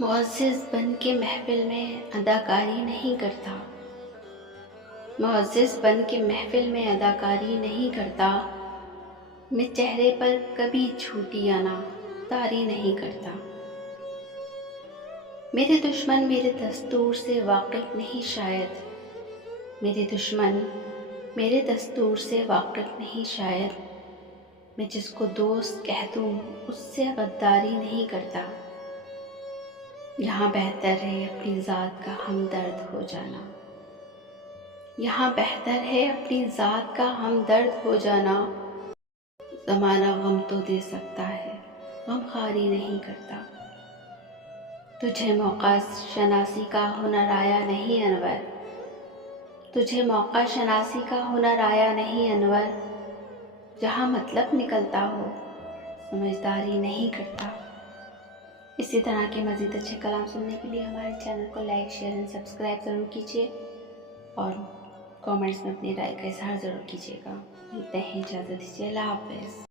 معزز بن کے محفل میں اداکاری نہیں کرتا، معزز بن کے محفل میں اداکاری نہیں کرتا، میں چہرے پر کبھی جھوٹی انا طاری نہیں کرتا۔ میرے دشمن میرے دستور سے واقف نہیں شاید، میرے دشمن میرے دستور سے واقف نہیں شاید، میں جس کو دوست کہہ دوں اس سے غداری نہیں کرتا۔ یہاں بہتر ہے اپنی ذات کا ہمدرد ہو جانا، یہاں بہتر ہے اپنی ذات کا ہمدرد ہو جانا۔ زمانہ غم تو دے سکتا ہے، غم خواری نہیں کرتا۔ تجھے موقع شناسی کا ہنر آیا نہیں انور، تجھے موقع شناسی کا ہنر آیا نہیں انور، جہاں مطلب نکلتا ہو سمجھداری نہیں کرتا۔ اسی طرح کے مزید اچھے کلام سننے کے لیے ہمارے چینل کو لائک، شیئر اور سبسکرائب ضرور کیجیے، اور کامنٹس میں اپنی رائے کا اظہار ضرور کیجیے گا۔ ملتے ہیں، اجازت دیجیے، اللہ حافظ۔